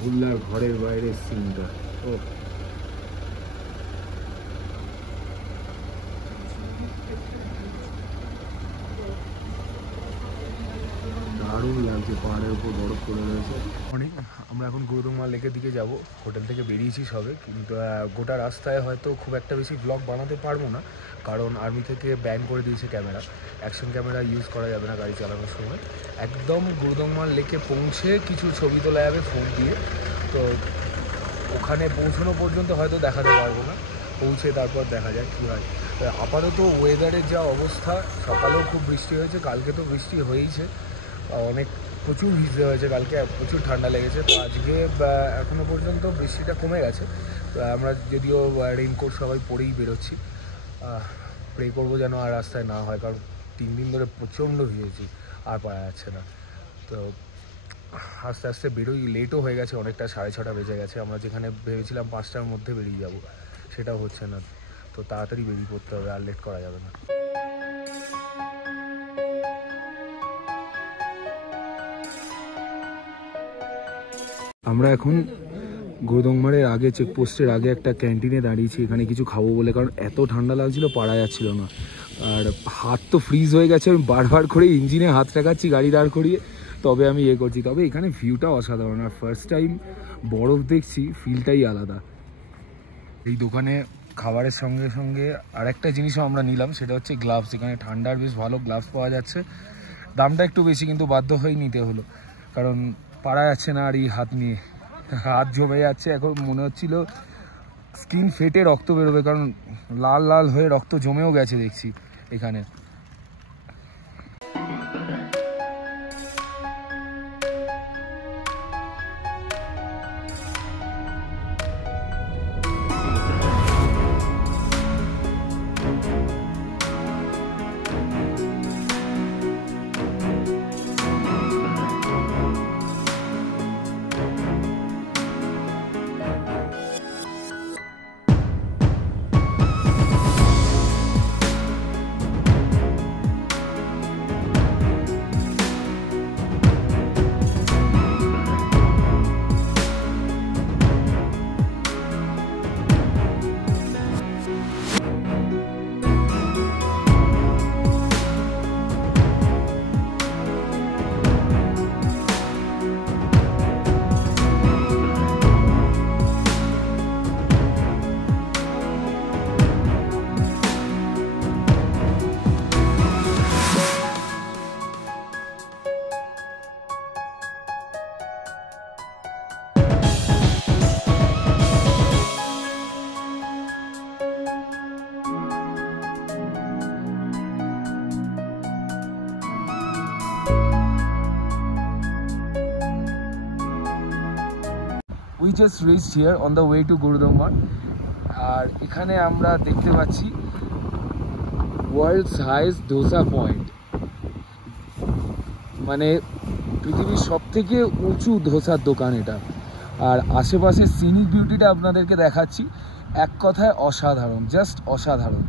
রাহুল্লার ঘরের বাইরের সিনটা ও দারুণ লাগছে, পাহাড়ের উপর বরফ পড়ে রয়েছে। অনেক আমরা এখন গুরুদুংমা লেকের দিকে যাব, হোটেল থেকে বেরিয়েছি সবে, কিন্তু গোটা রাস্তায় হয়তো খুব একটা বেশি ব্লগ বানাতে পারবো না, কারণ আর্মি থেকে ব্যান করে দিয়েছে ক্যামেরা, অ্যাকশন ক্যামেরা ইউজ করা যাবে না গাড়ি চালানোর সময়। একদম গুরুদুংমা লেকে পৌঁছে কিছু ছবি তোলা যাবে ফোন দিয়ে, তো ওখানে পৌঁছানো পর্যন্ত হয়তো দেখাতে পারবো না, পৌঁছে তারপর দেখা যাক কী হয়। আপাতত ওয়েদারের যা অবস্থা, সকালেও খুব বৃষ্টি হয়েছে, কালকে তো বৃষ্টি হয়েইছে, অনেক প্রচুর ভিজতে হয়েছে কালকে, প্রচুর ঠান্ডা লেগেছে। তো আজকে এখনও পর্যন্ত বৃষ্টিটা কমে গেছে, তো আমরা যদিও রেইনকোট সবাই পরেই বেরোচ্ছি, প্রে করবো যেন আর রাস্তায় না হয়, কারণ 3 দিন ধরে প্রচণ্ড ভিজেছি, আর পারা যাচ্ছে না। তো আস্তে আস্তে বেরোই, লেটও হয়ে গেছে অনেকটা, 6:30 বেজে গেছে। আমরা যেখানে ভেবেছিলাম 5টার মধ্যে বেরিয়ে যাব, সেটাও হচ্ছে না, তো তাড়াতাড়ি বেরিয়ে পড়তে হবে, আর লেট করা যাবে না। আমরা এখন গুরুদুংমারের আগে, চেকপোস্টের আগে একটা ক্যান্টিনে দাঁড়িয়েছি, এখানে কিছু খাবো বলে, কারণ এত ঠান্ডা লাগছিল পারা যাচ্ছিল না, আর হাত তো ফ্রিজ হয়ে গেছে। আমি বারবার করে ইঞ্জিনে হাত রাখাচ্ছি গাড়ি দাঁড় করিয়ে, তবে আমি করছি। তবে এখানে ভিউটা অসাধারণ, আর ফার্স্ট টাইম বরফ দেখছি, ফিলটাই আলাদা। এই দোকানে খাবারের সঙ্গে সঙ্গে আরেকটা জিনিসও আমরা নিলাম, সেটা হচ্ছে গ্লাভস। এখানে ঠান্ডার বেশ ভালো গ্লাভস পাওয়া যাচ্ছে, দামটা একটু বেশি, কিন্তু বাধ্য হয়েই নিতে হলো, কারণ পারা যাচ্ছে না আর এই হাত নিয়ে, হাত জমে যাচ্ছে। এখন মনে হচ্ছিল স্কিন ফেটে রক্ত বেরোবে, কারণ লাল লাল হয়ে রক্ত জমেও গেছে দেখছি এখানে। We just reached here on the way to Gurudungmar, আর এখানে আমরা দেখতে পাচ্ছি ওয়ার্ল্ডস হাইয়েস্ট ধোসা পয়েন্ট, মানে পৃথিবীর সবথেকে উঁচু ধোসার দোকান এটা। আর আশেপাশে সিনিক বিউটিটা আপনাদেরকে দেখাচ্ছি, এক কথায় অসাধারণ, জাস্ট অসাধারণ।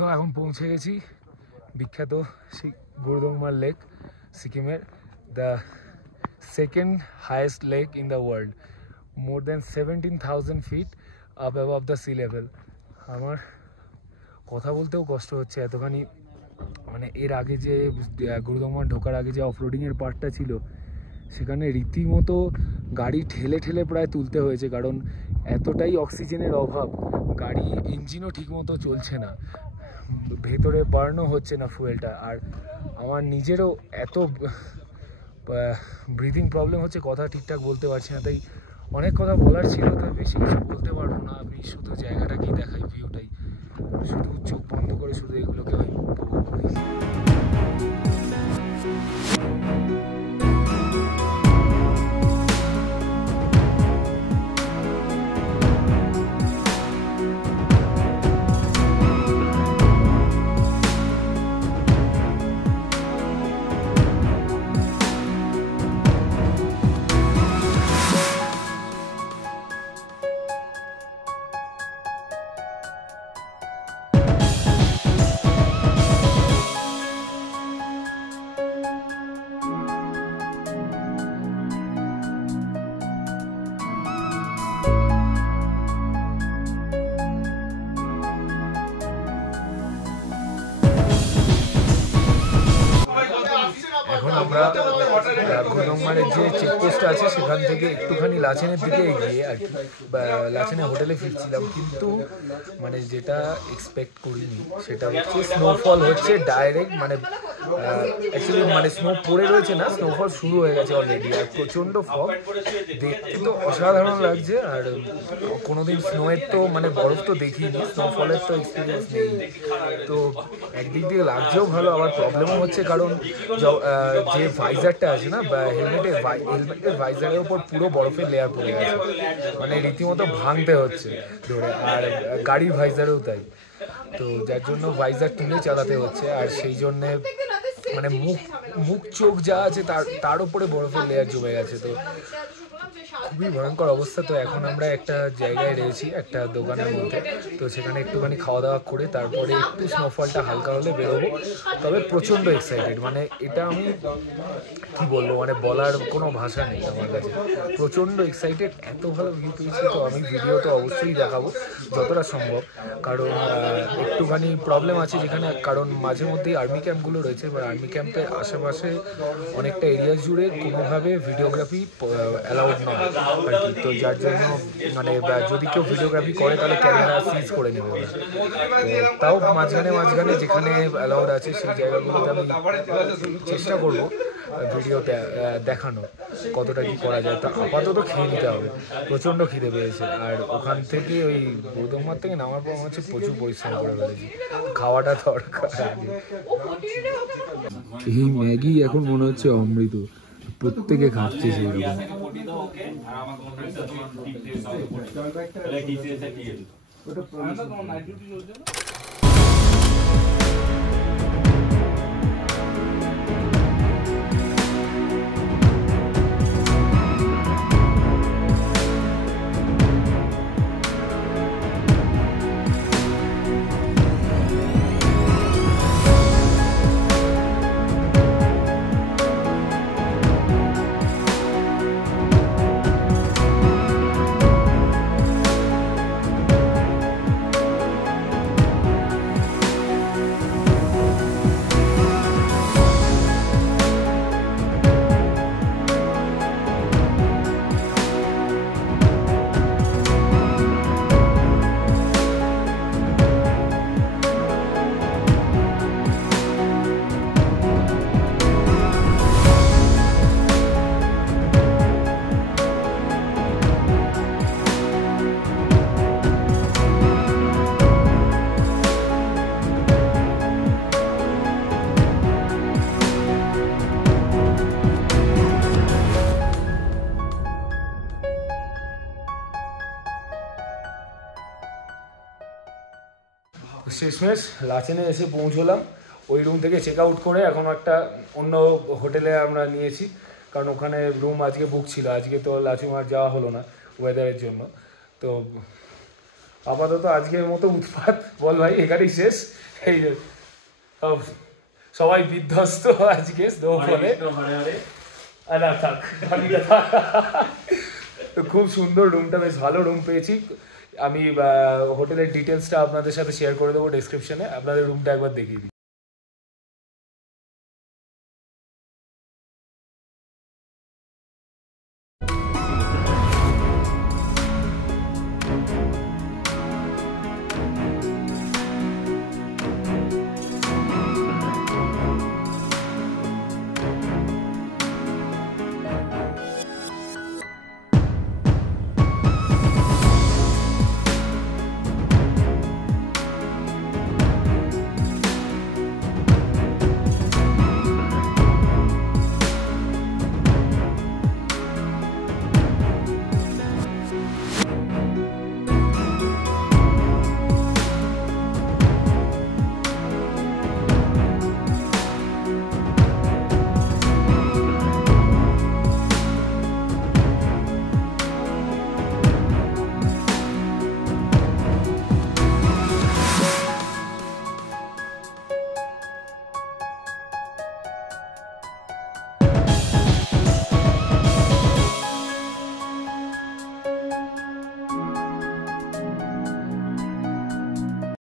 তো এখন পৌঁছে গেছি বিখ্যাত গুরুদংমার লেক, সিকিমের the second highest lake in the world, more than 17,000 feet up above the sea level. আমার কথা বলতেও কষ্ট হচ্ছে এতখানি, মানে এর আগে যে গুরুদংমার ঢোকার আগে যে অফরোডিংয়ের পার্টটা ছিল সেখানে রীতিমতো গাড়ি ঠেলে ঠেলে প্রায় তুলতে হয়েছে, কারণ এতটাই অক্সিজেনের অভাব, গাড়ি ইঞ্জিনও ঠিকমতো চলছে না, ভেতরে বার্নও হচ্ছে না ফুয়েলটা। আর আমার নিজেরও এত ব্রিদিং প্রবলেম হচ্ছে, কথা ঠিকঠাক বলতে পারছি না, তাই অনেক কথা বলার ছিল, তাই বেশি কিছু বলতে পারবো না। আমি শুধু জায়গাটাকেই দেখাই, ভিউটাই, শুধু চোখ বন্ধ করে শুধু এগুলোকে আমি উপভোগ করি। এখন আমরা গুরুদংমারের যে চেকপোস্ট আছে সেখান থেকে একটুখানি লাচেনের দিকে এগিয়ে আর কি লাচেনের হোটেলে ফিরছিলাম, কিন্তু মানে যেটা এক্সপেক্ট করিনি সেটা হচ্ছে স্নোফল হচ্ছে ডাইরেক্ট, মানে অ্যাকচুয়ালি মানে স্নো পড়ে রয়েছে না, স্নোফল শুরু হয়ে গেছে অলরেডি, আর প্রচণ্ড ফগ, দেখতে তো অসাধারণ লাগছে। আর কোনোদিন স্নোয়ের তো মানে বরফ তো দেখিনি, স্নোফলের তো এক্সপিরিয়েন্স নেই, তো একদিক দিয়ে লাগছেও ভালো, আবার প্রবলেমও হচ্ছে কারণ যে ভাইজারটা আছে না, হেলমেটের ভাইজারের উপর পুরো বরফের লেয়ার পড়ে গেছে, মানে রীতিমতো ভাঙতে হচ্ছে ধরে, আর গাড়ির ভাইজারেও তাই, তো যার জন্য ভাইজার তুলে চালাতে হচ্ছে, আর সেই জন্যে মানে মুখ চোখ যা আছে তার উপরে বরফের লেয়ার জমে গেছে, তো খুবই ভয়ঙ্কর অবস্থা। তো এখন আমরা একটা জায়গায় রয়েছি, একটা দোকানের মধ্যে, তো সেখানে একটুখানি খাওয়া দাওয়া করে তারপরে একটু স্নোফলটা হালকা হলে বেরোবো। তবে প্রচণ্ড এক্সাইটেড, মানে এটা আমি কি বলবো, মানে বলার কোনো ভাষা নেই আমার কাছে, প্রচণ্ড এক্সাইটেড, এত ভালো ভিউ পেয়েছি। তো আমি ভিডিও তো অবশ্যই দেখাবো যতটা সম্ভব, কারণ একটুখানি প্রবলেম আছে যেখানে, কারণ মাঝে মধ্যেই আর্মি ক্যাম্পগুলো রয়েছে, এবার আর্মি ক্যাম্পের আশেপাশে অনেকটা এরিয়া জুড়ে কোনোভাবে ভিডিওগ্রাফি অ্যালাউড নয় আর কি, তো যার জন্য মানে যদি কেউ ভিডিওগ্রাফি করে তাহলে ক্যামেরা সিজ করে নেবে ওরা, তো তাও মাঝখানে মাঝখানে যেখানে অ্যালাউড আছে সেই জায়গাগুলোতে আমি চেষ্টা করবো ভিডিওতে দেখানো কতটা কি করা যায়। তা আপাতত খেয়ে নিতে হবে, প্রচণ্ড খিদে পেয়েছে, আর ওখান থেকে ওই গুরুদংমার থেকে নামার পর হচ্ছে প্রচুর পরিশ্রম করে ফেলেছি, খাওয়াটা দরকার আগে। এই ম্যাগি এখন মনে হচ্ছে অমৃত, প্রত্যেকে খাচ্ছে সেই রকম। শেষমেশ লাচেনে এসে পৌঁছলাম, ওই রুম থেকে চেক আউট করে এখন একটা অন্য হোটেলে আমরা নিয়েছি, কারণ ওখানে রুম আজকে বুক ছিল, আজকে তো লাচুমার যাওয়া হলো না ওয়েদারের জন্য। তো আপাতত আজকের মতো উৎপাত বল ভাই এখানেই শেষ। এই যে সবাই বিধ্বস্ত আজকে স্নো ফলে। থাক তো খুব সুন্দর রুমটা, বেশ ভালো রুম পেয়েছি আমি। হোটেলের ডিটেলসটা আপনাদের সাথে শেয়ার করে দেবো ডেসক্রিপশনে, আপনাদের রুমটা একবার দেখিয়ে দিই।